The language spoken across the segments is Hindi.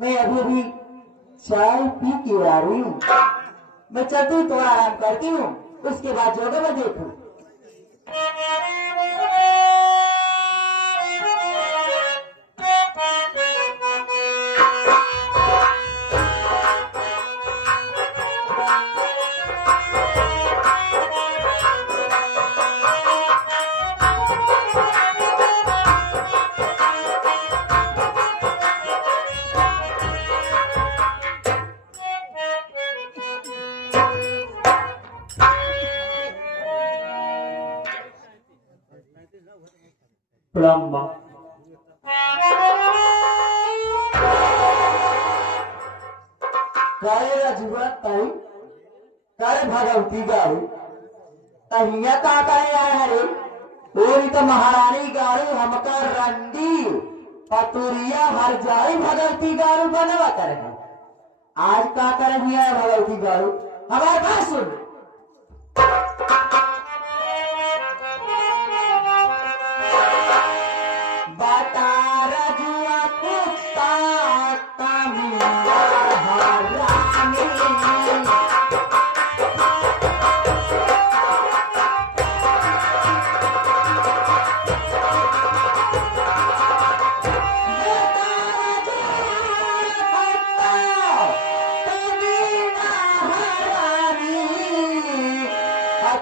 मैं अभी अभी चाय पी के आ रही हूँ। मैं चलती हूँ, थोड़ा आराम करती हूँ, उसके बाद जो होगा मैं देखूँ। ब्रह्मा कारे रजुआ ताई, कारे भगवती गारू तहिया का करे आए हरे। पूरी तो महारानी गारू हमका रंडी पतुरिया हर जाई भगवती गारू बनवा करे। आज का करे है भगवती गारू, हमारे पास सुन। बाटा रजुआ कुत्ता कमिया हरामी।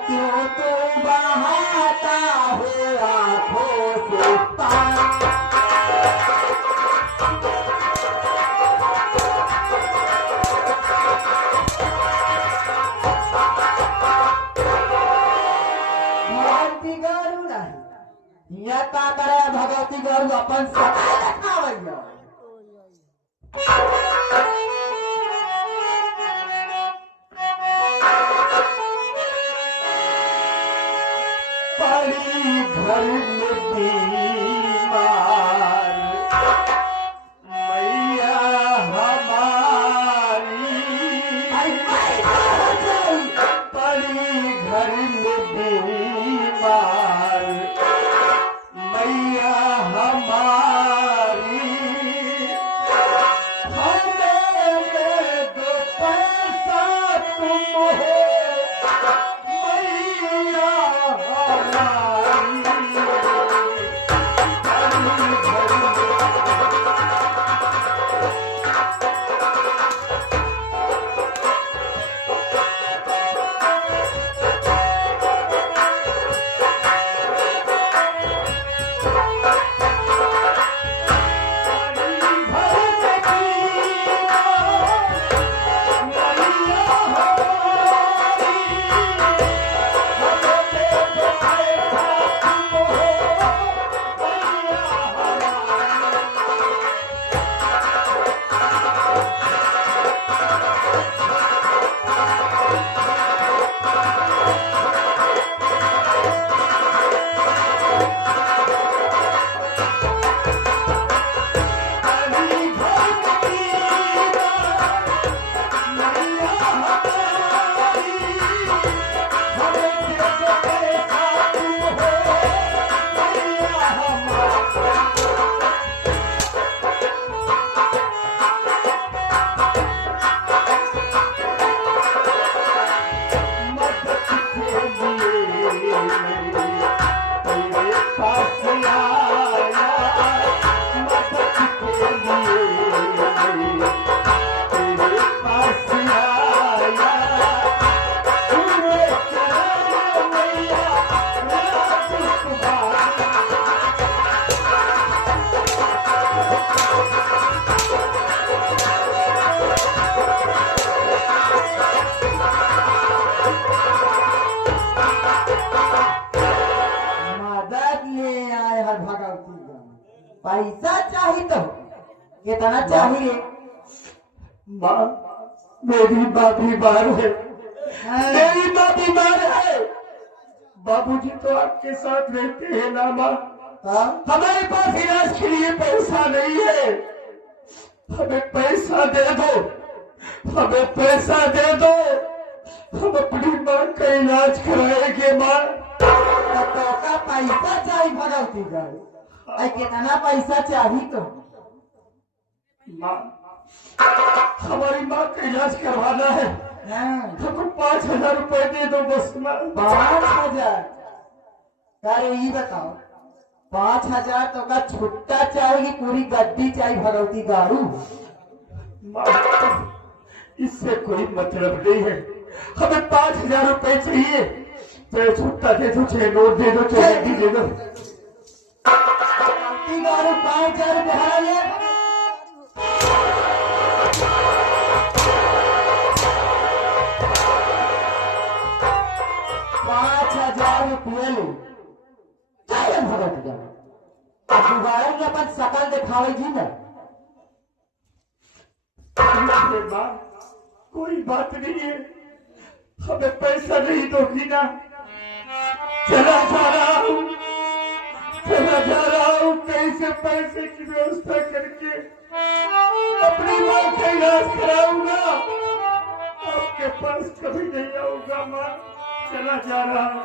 क्यों तो बहाता है आंखों से पानी। भगवती गारू नहीं, यह का करे भगवती गारू अपन सकाल रखावैया। पड़ी घर में बीमार मैया हमारी। पड़ी घर में बीमार मैया हमारी। हमें दे दो पैसा तुम हो मैया हमारी। पैसा चाहिए तो कितना चाहिए? माँ मेरी माँ बीमार है, मेरी माँ बीमार है। बाबूजी तो आपके साथ रहते हैं ना माँ। हमारे पास इलाज के लिए पैसा नहीं है। हमें पैसा दे दो, हमें पैसा दे दो, हम अपनी माँ का इलाज कराएंगे माँ। तो का पैसा चाहिए भगवती गाड़ी, कितना पैसा चाहिए तो? माँ हमारी माँ का इलाज करवाना है, हाँ, तो 5,000 रुपए दे दो बस माँ। 5,000? अरे ये बताओ, 5,000 तो का छुट्टा चाहिए, पूरी गद्दी चाहिए भगवती गारू? माँ, इससे कोई मतलब नहीं है, हमें 5,000 रुपए चाहिए। चाहे छुट्टा दे दो, चाहे नोट दे दो, चाहे गद्दी दे दो। भगवती गारू 5,000 रुपया ले। 5,000 रुपया ले, क्या भगत गारू? अब दोबारा के अपन शकल दिखावे जी ना। अरे माँ, कोई बात नहीं है, हमें पैसा नहीं दोगी ना? चला जा रहा हूँ, चला जा रहा हूँ, कैसे पैसे की व्यवस्था करके अपनी माँ का इलाज कराऊंगा। आपके पास कभी नहीं आऊंगा माँ, चला जा रहा हूँ।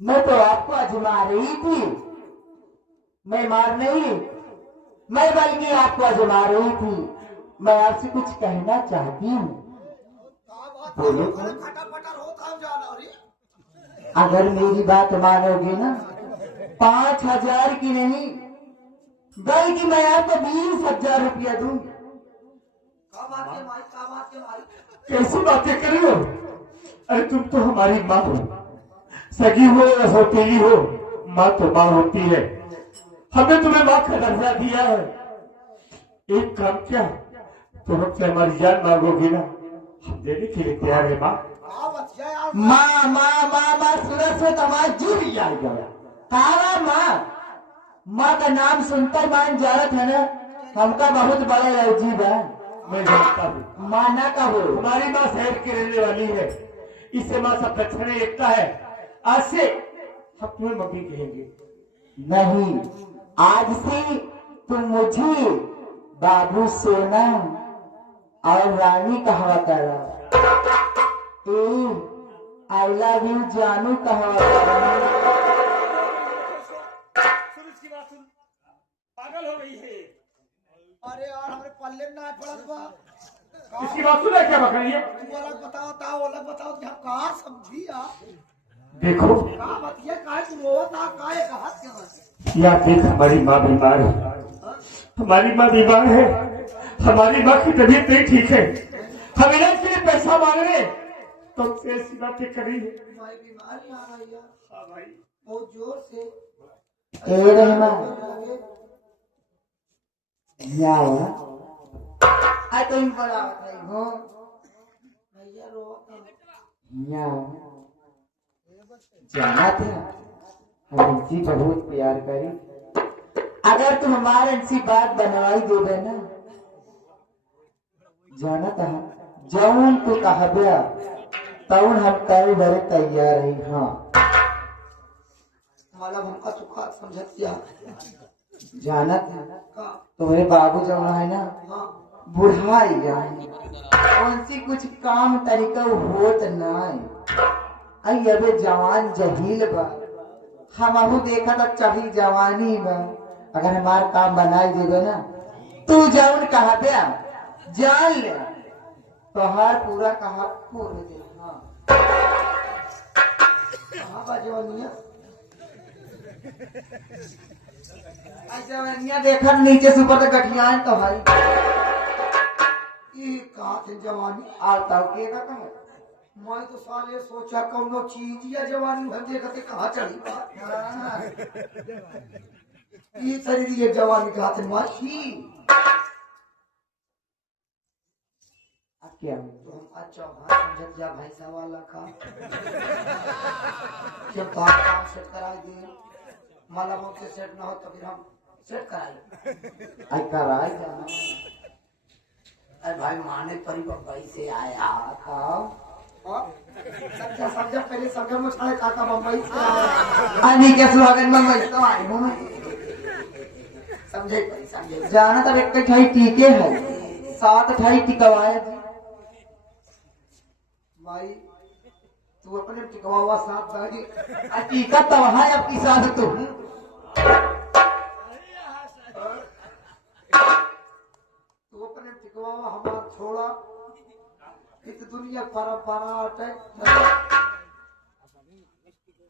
मैं तो आपको आजमा रही थी, मैं मार नहीं, मैं बल्कि आपको आजमा रही थी। मैं आपसे कुछ कहना चाहती हूँ। बोलो। अगर मेरी बात मानोगे ना, 5,000 की नहीं, बल्कि मैं आपको 20,000 रुपया दूँ। कैसी बातें कर रही हो? अरे तुम तो हमारी माँ हो, सगी हो या सौतेली हो, माँ तो माँ होती है। हमने तुम्हें माँ का दर्जा दिया है। एक काम क्या, तो हमसे हमारी जान मांगोगी ना, हम देने के लिए तैयार है माँ। माँ माँ माँ माँ सूरज से तुम्हारा जुड़ जाएगा। कहा माँ का नाम सुनकर मान जारत है ना, हमका बहुत बड़ा अजीब है। मैं जानता हूँ माँ ना कहो, हमारी माँ शहर की रहने वाली है, इससे माँ सब लक्षण एकता है। आज से हम तुम्हें मम्मी कहेंगे। नहीं, आज से तुम मुझे बाबू सोना और रानी कहवा करो। आई लव यू जानू कहवा करो। पागल हो गई है। अरे यार हमारे पल्ले में ना पड़त बा। इसकी बात सुना क्या बक रही है? तू अलग बताओ अलग बताओ कि हम कहाँ समझी यार। देखो कहाँ बतिया काहे तू रोवत ना काहे कहा क्या? या देख, हमारी माँ बीमार है, हमारी माँ बीमार है, हमारी माँ की तबीयत नहीं ठीक है, हम इलाज के लिए पैसा मांग रहे, तुमसे ऐसी बातें करी है। हमारी बीमारी आ रही है हाँ भाई, बहुत जोर से। ए रहमान, आ तुम बड़ा हो भैया रोवत जाना था, हम इनसी बहुत प्यार करी। अगर तुम हमारे इनसी बात बनवाई दोगे ना, जाना था जौन तो कहबे तौन हम कई बारे तैयार रही। हाँ, मतलब हमका चुका समझत क्या? जाना था का तुम्हारे बाबू जो है ना, हाँ बुढ़ाई जाए, उनसे कुछ काम तरीका होत नहीं। आई अबे जवान जहील बा, हम देखा था चढ़ी जवानी बा। अगर हमार काम बनाई देवे ना, तू जौन कहा दे जान ले, तो हर पूरा कहा पूरे दे। हाँ, कहाँ बा जवानिया? जवानिया देखा नीचे से ऊपर तक गठियान तो भाई ये कहा थे जवानी? आता के का कहा मैं तो साले सोचा कौनो चीज या जवानी हम देखते कहाँ चढ़ी बात। ये शरीर ये जवानी कहा थे माशी। क्या तो हम अच्छा समझत जा भाई सवाल का जब बात काम सेट करा दिए, माला मुझसे सेट ना हो तो फिर हम सेट कराए। आई कराई जाना। अरे भाई माने परी बम्बई से आया था। समझा पहले समझा मुझे काका बम्बई से आया। अभी के स्वागत में मैं तो आई हूँ। समझे परी समझे। जाना तब एक ठाई टीके है, 7 ठाई टिकवाए। भाई तू अपने टिकवा साथ बैठी। टीका तब है आपकी साथ तुम तू अपने टिकवावा हमार छोड़ा इत दुनिया परंपरा हटे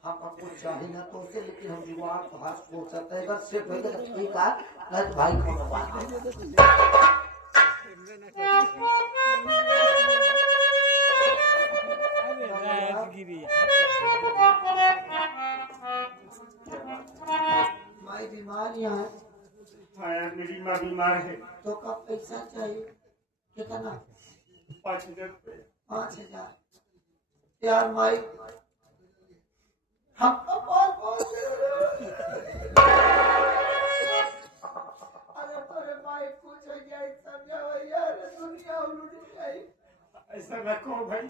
हम हमको चाहिए ना तो उसे लेकिन हम दीवार को हाथ सोच सकते हैं अगर सेट हो गया तो ठीक है नहीं तो भाई को बात माई बीमारियां हैं हाँ यार मेरी माँ बीमार है। तो कब पैसा चाहिए कितना 5,000 रुपये। 5,000 यार माई हम अगर तोरे माई कुछ हो जाए समझाओ यार दुनिया उलट जाए ऐसा न कहो भाई।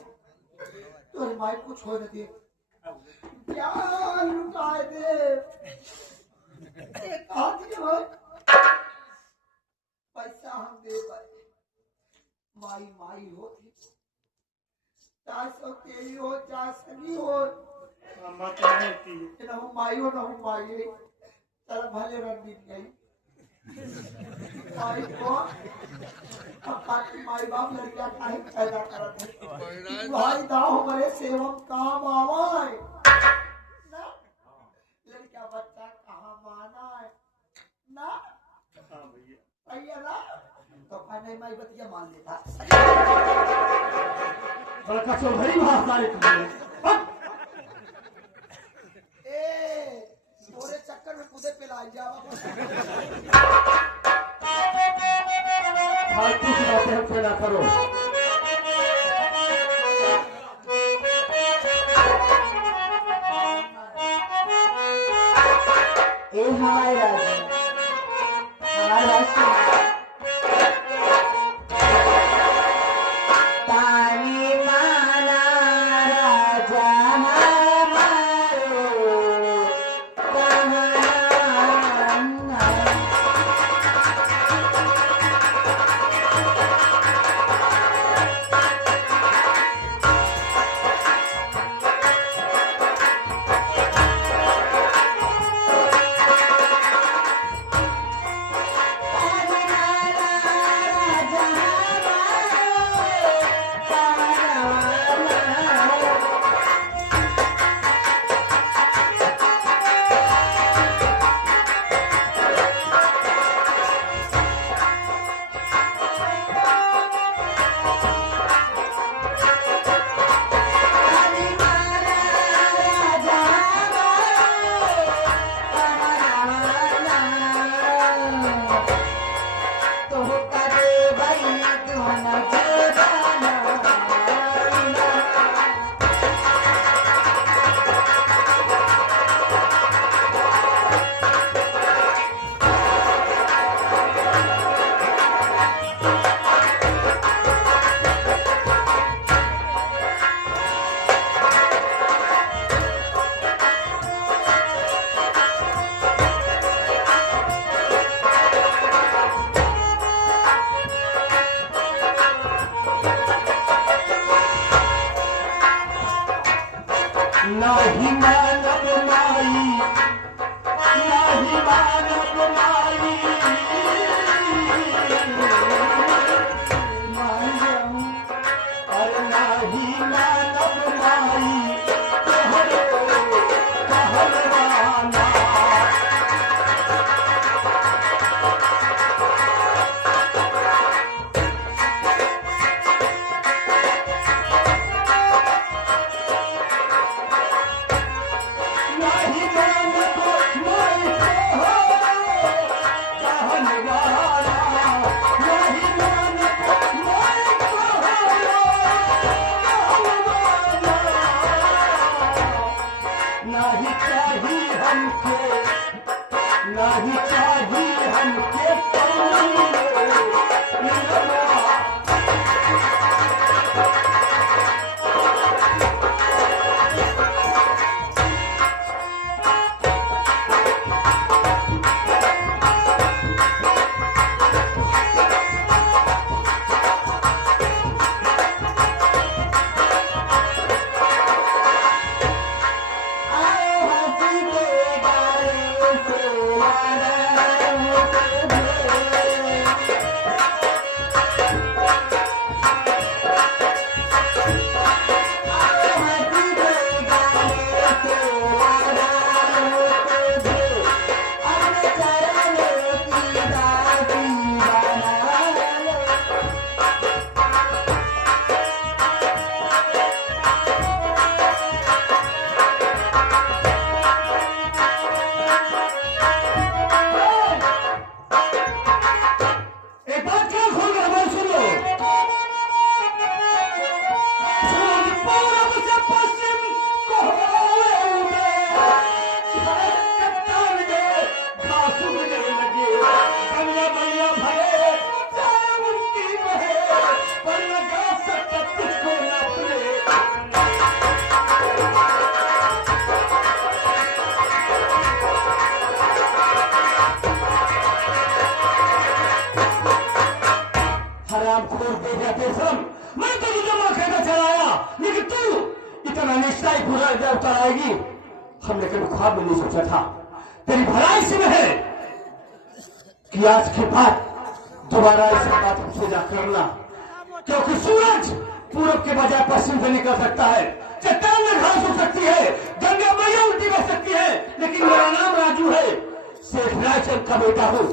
तोरे माई कुछ हो न दे क्या लुटा दे एक आदमी भाई पैसा हम दे पाए माई माई होती चाहे सो तेरी हो चाहे सनी हो मत नहीं ना हूँ माई हो ना हूँ माई चल भले रणदीप गई माई को काटी माई बाप लड़कियां काहे पैदा करत है भाई दाव हमारे सेवक काम आवाए ना लड़कियां बच्चा कहाँ माना है ना हाँ भैया भैया ना तो कहने माई बतिया मान लेता बड़का चौधरी भाषा थोड़े चक्कर में कूदे पे ला जावा फालतू की बातें हमसे ना करो। ए हमारे राजा हमारे राष्ट्र तानी माना राजा हमारो कहना नाही मानव माई नाही मानव माई अरे नाही मानव माई तोहरे कहलवाना हराम खोर दे जाते सम, मैं तो जमा कहना चलाया, लेकिन तू इतना निश्चय पूरा उतर आएगी, हमने कभी ख्वाब में नहीं सोचा था। तेरी भलाई से है कि आज के बाद दोबारा ऐसी बात हमसे ना करना, क्योंकि सूरज पूरब के बजाय पश्चिम से निकल सकता है, चट्टान में घास हो सकती है, गंगा मैया उल्टी बह सकती है, लेकिन मेरा नाम राजू है, शेख रायचंद का बेटा हूँ।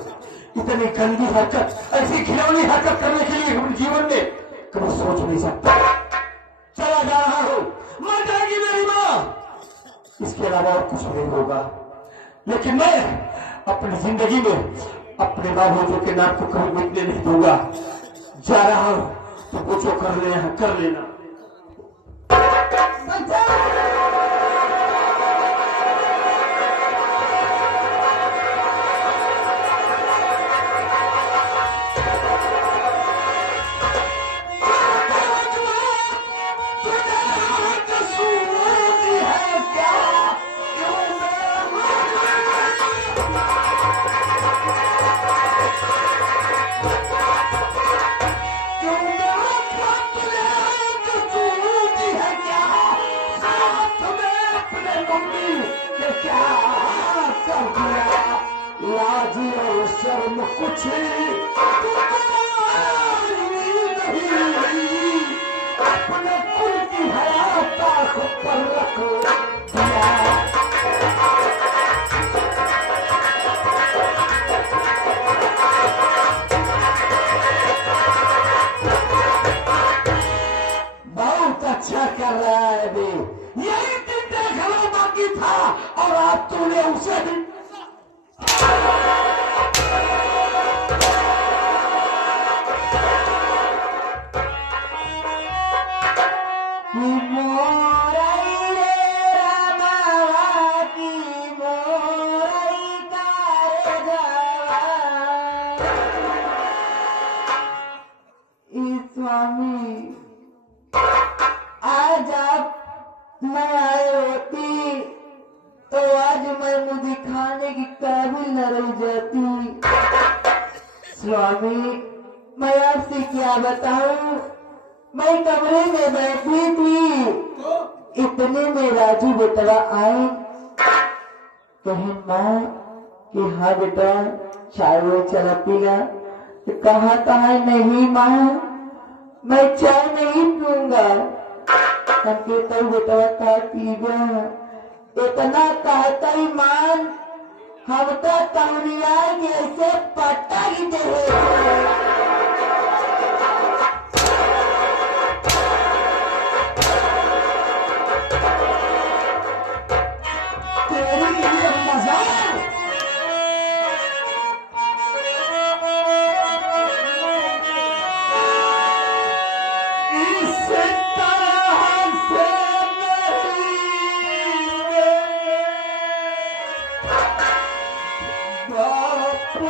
इतनी गंदी हरकत, ऐसी खिलौनी हरकत करने के लिए अपने जीवन में कभी सोच नहीं सकता। चला जा रहा हूँ, मर जाएगी मेरी माँ, इसके अलावा और कुछ नहीं होगा, लेकिन मैं अपनी जिंदगी में अपने बाबूजी के नाम को कभी मिटने नहीं दूंगा। जा रहा हूं, तो कुछ कर लेना, कर लेना। लाजी और शर्म कुछ नहीं, अपने कुल की हयात पर रख दिया। बहुत अच्छा कर रहा है बे, यही दिन देखना बाकी था और आज तूने उसे भी स्वामी, आज आप न आए होती तो आज मैं मुंह दिखाने की काबिल न रह जाती। स्वामी, मैं आपसे क्या बताऊं, मैं कमरे में बैठी थी, इतने में राजू बेटा आए, कहे माँ कि हाँ बेटा चाय वो चला पीला, कहा कहा नहीं माँ मैं चाय नहीं पीऊंगा, तो बेटा कहा पीगा, इतना कहता ही मान हम तो कमरिया जैसे पट्टा ही दे बापू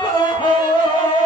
कहो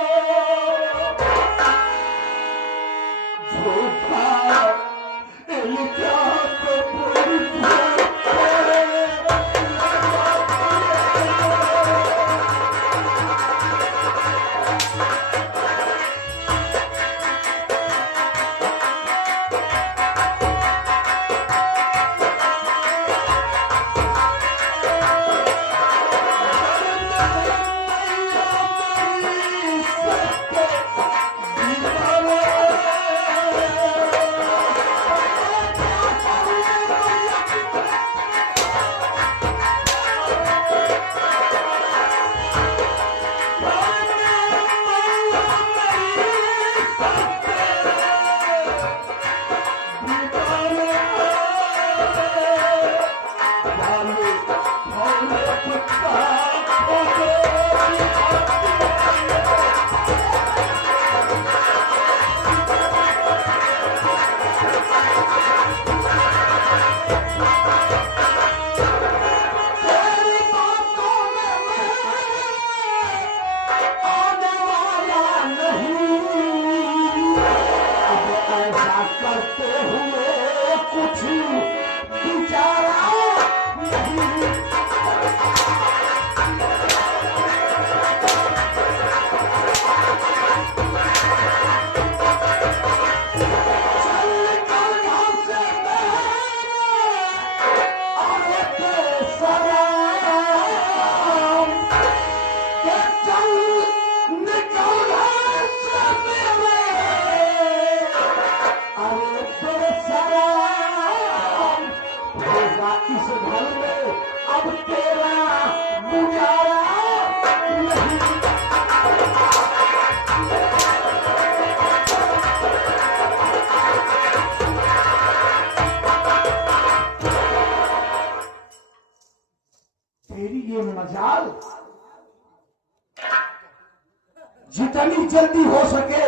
जल्दी हो सके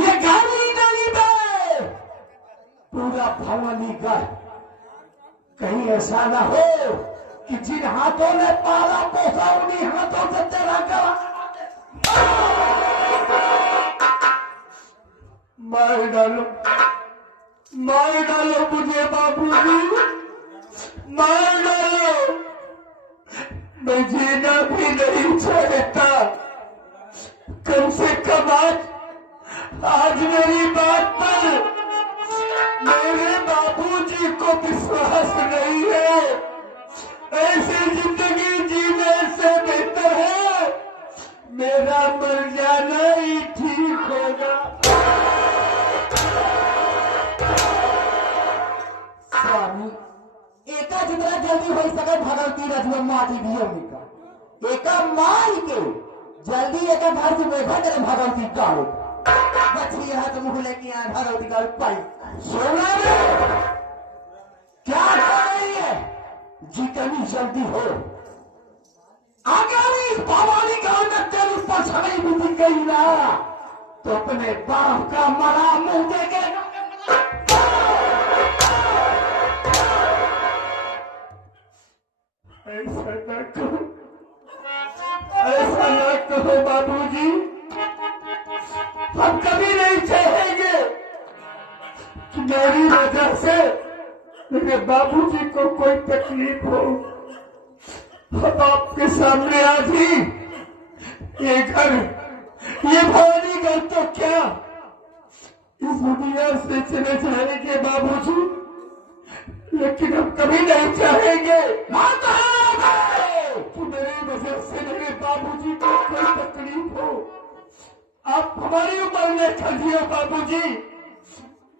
ये गाड़ी नहीं दे पूरा भवानीगढ़ कहीं ऐसा ना हो कि जिन हाथों ने पाला पोसा उन्हीं हाथों से तेरा गला मार डालो मुझे बाबूजी, मार डालो। मैं जीना भी नहीं चाहता। कम से कम आज मेरी बात पर मेरे बाबूजी को विश्वास नहीं है। ऐसी जिंदगी जीने से बेहतर है मेरा मर जाना ही ठीक होगा। स्वामी एका जितना जल्दी हो सके भगवती रजुआ माटी भी का एका मार के जल्दी एका घर से बैठा करे भगवती काले बच्ची यहाँ से मुँह लेके आए भगवती काले पाई सोना रे क्या कर रही है? जितनी जल्दी हो आगामी भवानी गांव में तेरी पछड़ी भी गई ना तो अपने बाप का मरा मुंह देखेगा। ऐसा न कहो बाबूजी, हम कभी नहीं चाहेंगे कि मेरी वजह से मेरे बाबूजी को कोई तकलीफ हो। हम आपके सामने आज ही ये घर ये भवानी घर तो क्या इस दुनिया से चले जाने के बाबूजी, लेकिन हम कभी नहीं चाहेंगे कि मेरी वजह से मेरे बाबूजी को कोई तकलीफ हो। आप हमारी उम्र में खजिए बाबूजी,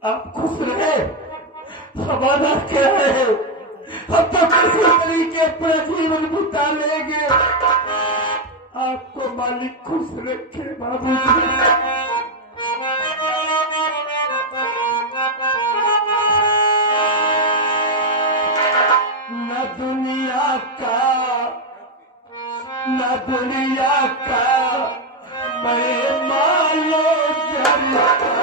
आप खुश रहे। हमारा क्या है, हम तो किसी तरीके अपना जीवन बिता लेंगे। आपको मालिक खुश रखे बाबूजी। न दुनिया का मैं मालो जलता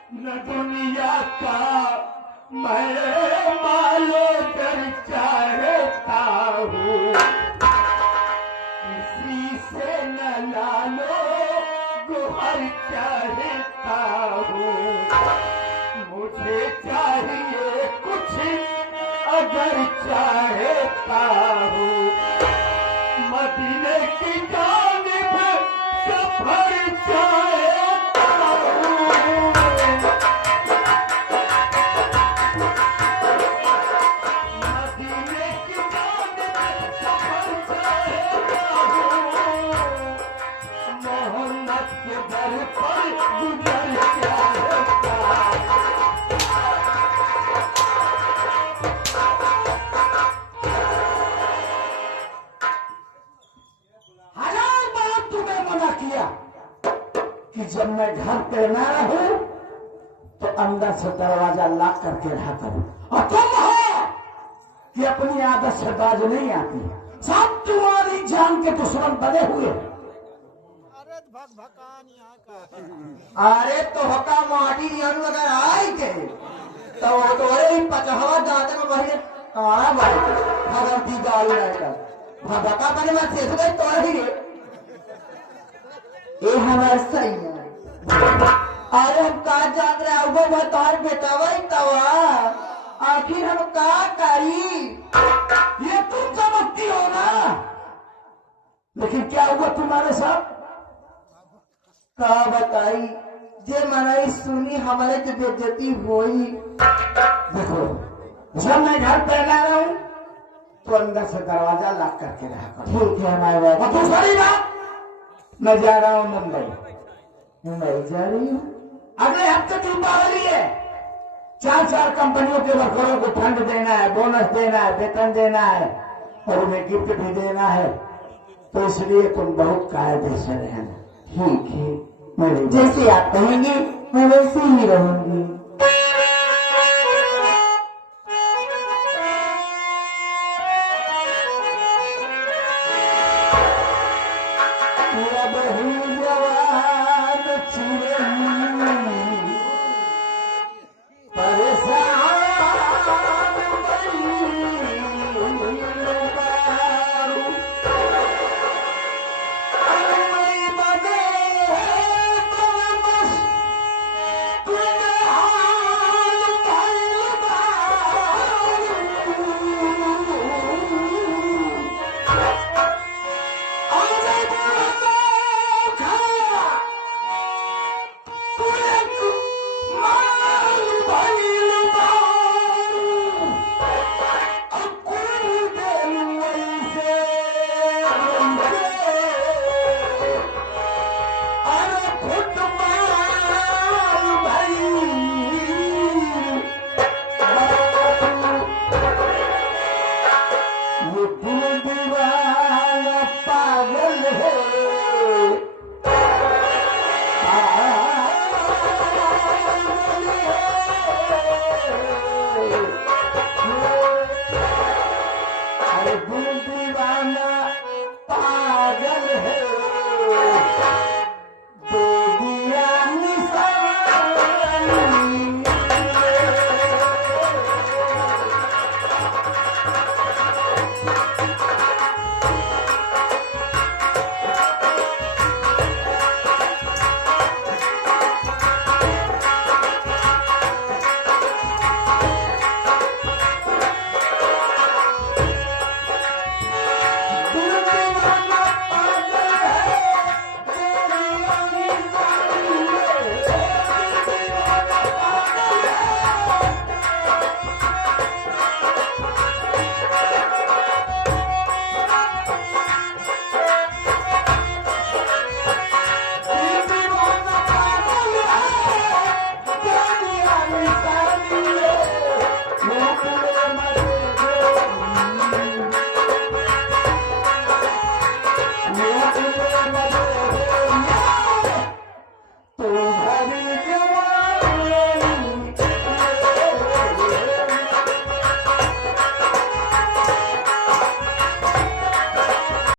न दुनिया का मालो मुझे चाहिए कुछ अगर चाहता हूँ मदीने की जानिब सफर चाहता हूँ। मदीने की जानिब सफर चाहता हूँ। मोहम्मद के दर पर गुजर चाहता हूँ। कि जब मैं घर पे न रहूं तो अंदर से दरवाजा लॉक करके रहा करूं, और तुम हो कि अपनी आदत से बाज नहीं आती। सब तुम्हारी जान के दुश्मन बने हुए। अरे तो हका माटी अगर आई के तो तोरे 50 दांत में भरे काड़ा बाई भगवती गाड़ी रहकर भगता बने में से तोड़ ही रे ए हमारा सही है। अरे हम का जान रहे हो बतार बेटा वही तवा आखिर हम का करी। ये तुम समझती हो ना, लेकिन क्या हुआ तुम्हारे साथ? का बताई जे मनाई सुनी हमारे जो बेइज्जती हुई। देखो जब मैं घर पे आ रहा हूं तो अंदर से दरवाजा लॉक करके रहा करो। ठीक है हमारे बात। और दूसरी बात, मैं जा रहा हूं मुंबई। मुंबई जा रही हूँ। अगले हफ्ते दीपावली है, 4 कंपनियों के वर्करों को फंड देना है, बोनस देना है, वेतन देना है और उन्हें गिफ्ट भी देना है। तो इसलिए तुम बहुत कायदे से रहना। ठीक है मेरी जैसे आप कहेंगे मैं वैसे ही रहूंगी।